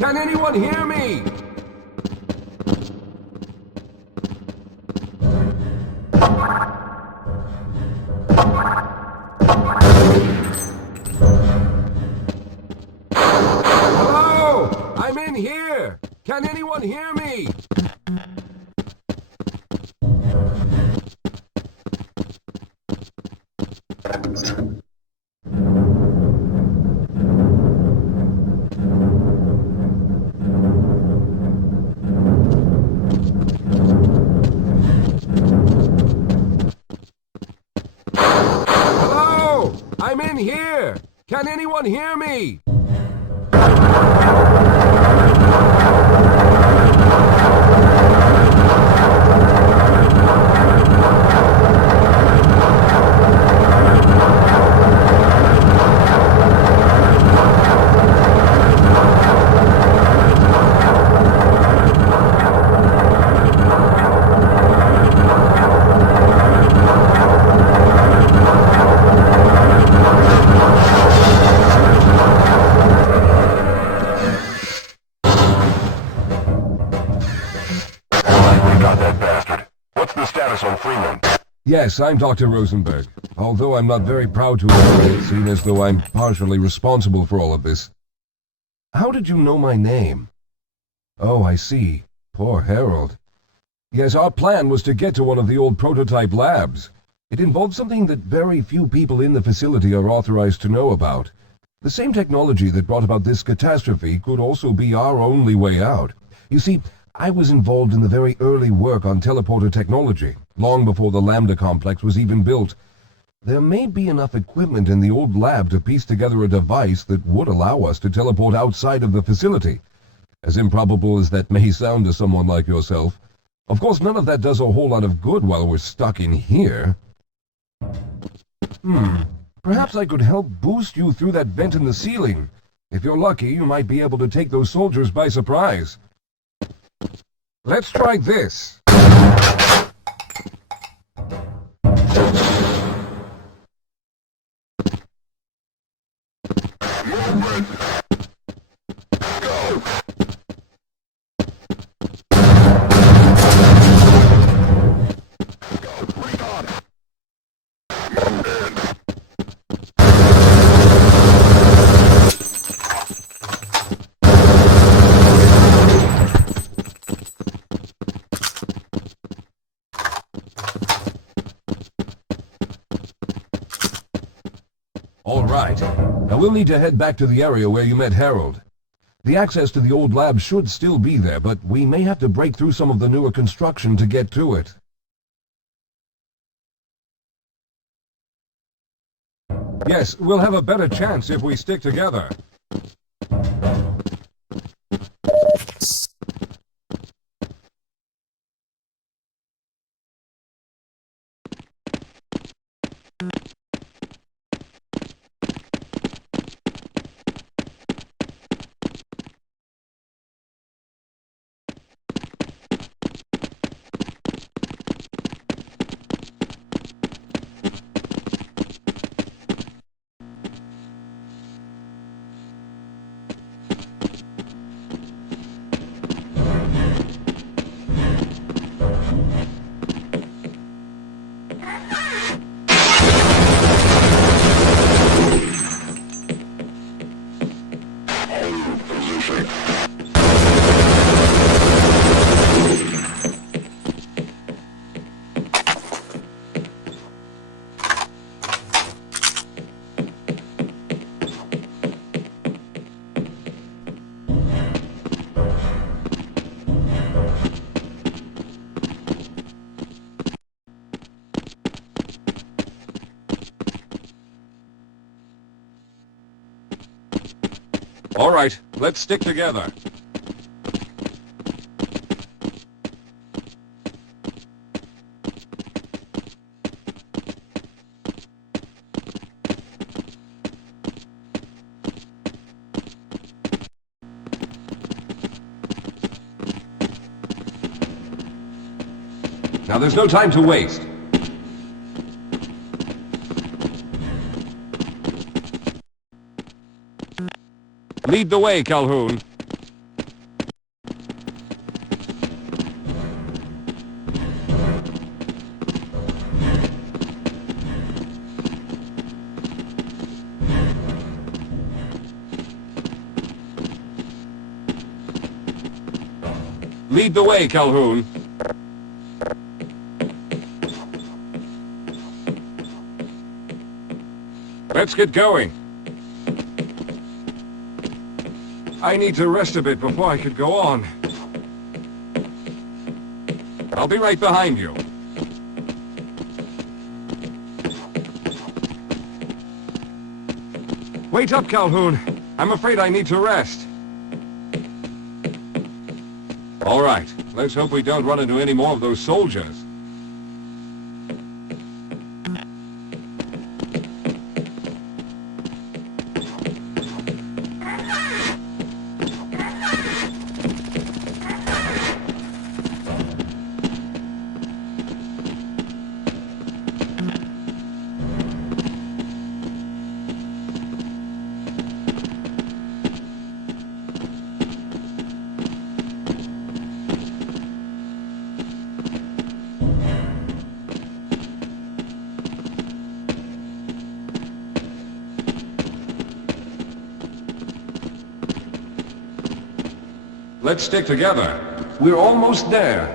Can anyone hear me? Hello? I'm in here. Can anyone hear me? Hello? I'm in here. Can anyone hear me? Yes, I'm Dr. Rosenberg, although I'm not very proud to admit it, seeing as though I'm partially responsible for all of this. How did you know my name? Oh, I see. Poor Harold. Yes, our plan was to get to one of the old prototype labs. It involved something that very few people in the facility are authorized to know about. The same technology that brought about this catastrophe could also be our only way out. You see, I was involved in the very early work on teleporter technology, long before the Lambda complex was even built. There may be enough equipment in the old lab to piece together a device that would allow us to teleport outside of the facility. As improbable as that may sound to someone like yourself, of course none of that does a whole lot of good while we're stuck in here. Perhaps I could help boost you through that vent in the ceiling. If you're lucky, you might be able to take those soldiers by surprise. Let's try this. All right. Now we'll need to head back to the area where you met Harold. The access to the old lab should still be there, but we may have to break through some of the newer construction to get to it. Yes, we'll have a better chance if we stick together. All right, let's stick together. Now there's no time to waste. Lead the way, Calhoun. Lead the way, Calhoun. Let's get going. I need to rest a bit before I could go on. I'll be right behind you. Wait up, Calhoun. I'm afraid I need to rest. All right, let's hope we don't run into any more of those soldiers. Let's stick together. We're almost there.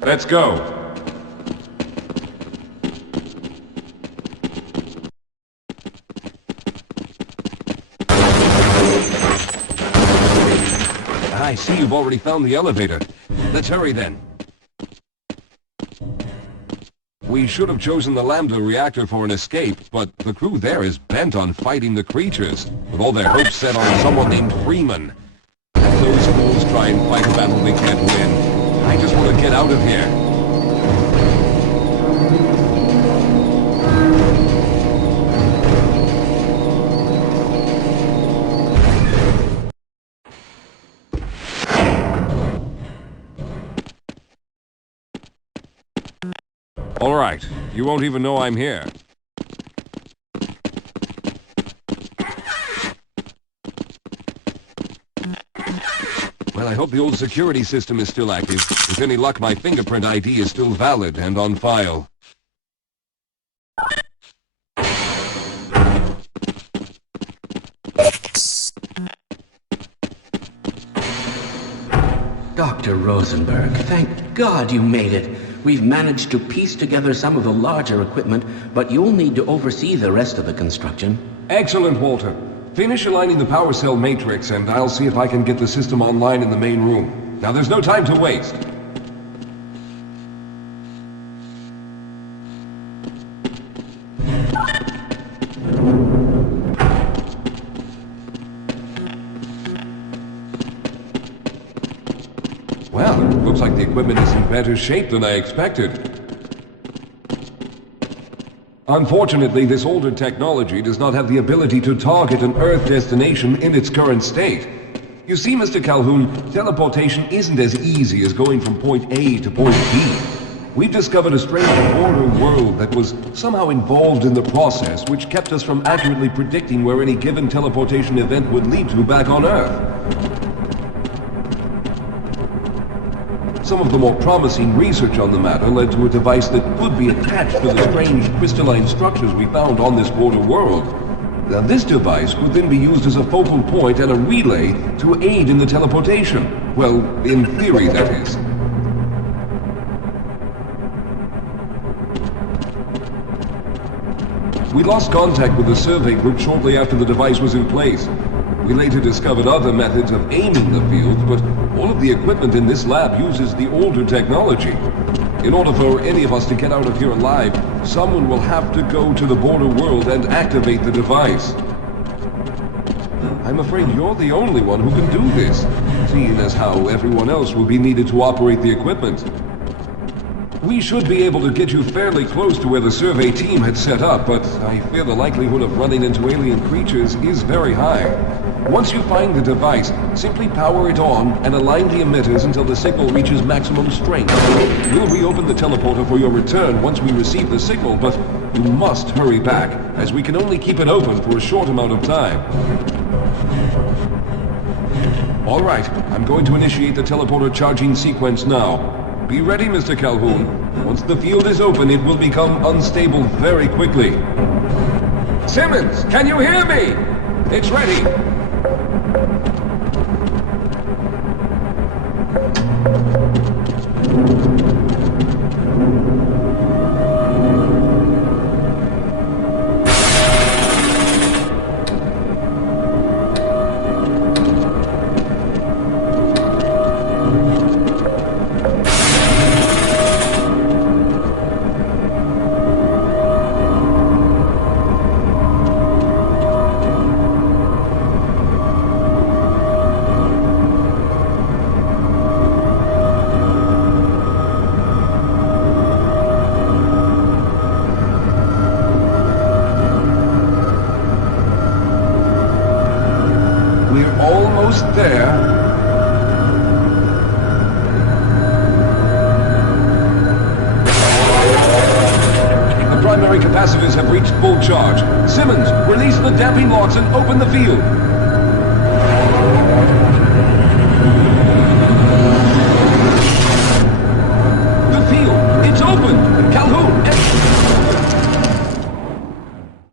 Let's go. I see you've already found the elevator. Let's hurry then. We should have chosen the Lambda reactor for an escape, but the crew there is bent on fighting the creatures, with all their hopes set on someone named Freeman. Those fools try and fight a battle they can't win. I just want to get out of here. All right, you won't even know I'm here. Well, I hope the old security system is still active. With any luck, my fingerprint ID is still valid and on file. Dr. Rosenberg, thank God you made it. We've managed to piece together some of the larger equipment, but you'll need to oversee the rest of the construction. Excellent, Walter. Finish aligning the power cell matrix, and I'll see if I can get the system online in the main room. Now, there's no time to waste. Well, it looks like the equipment is in better shape than I expected. Unfortunately, this older technology does not have the ability to target an Earth destination in its current state. You see, Mr. Calhoun, teleportation isn't as easy as going from point A to point B. We've discovered a strange border world that was somehow involved in the process, which kept us from accurately predicting where any given teleportation event would lead to back on Earth. Some of the more promising research on the matter led to a device that could be attached to the strange crystalline structures we found on this border world. Now, this device could then be used as a focal point and a relay to aid in the teleportation. Well, in theory, that is. We lost contact with the survey group shortly after the device was in place. We later discovered other methods of aiming the field, but all of the equipment in this lab uses the older technology. In order for any of us to get out of here alive, someone will have to go to the border world and activate the device. I'm afraid you're the only one who can do this, seeing as how everyone else will be needed to operate the equipment. We should be able to get you fairly close to where the survey team had set up, but I fear the likelihood of running into alien creatures is very high. Once you find the device, simply power it on and align the emitters until the signal reaches maximum strength. We'll reopen the teleporter for your return once we receive the signal, but you must hurry back, as we can only keep it open for a short amount of time. All right, I'm going to initiate the teleporter charging sequence now. Be ready, Mr. Calhoun. Once the field is open, it will become unstable very quickly. Simmons, can you hear me? It's ready. The primary capacitors have reached full charge. Simmons, release the damping locks and open the field.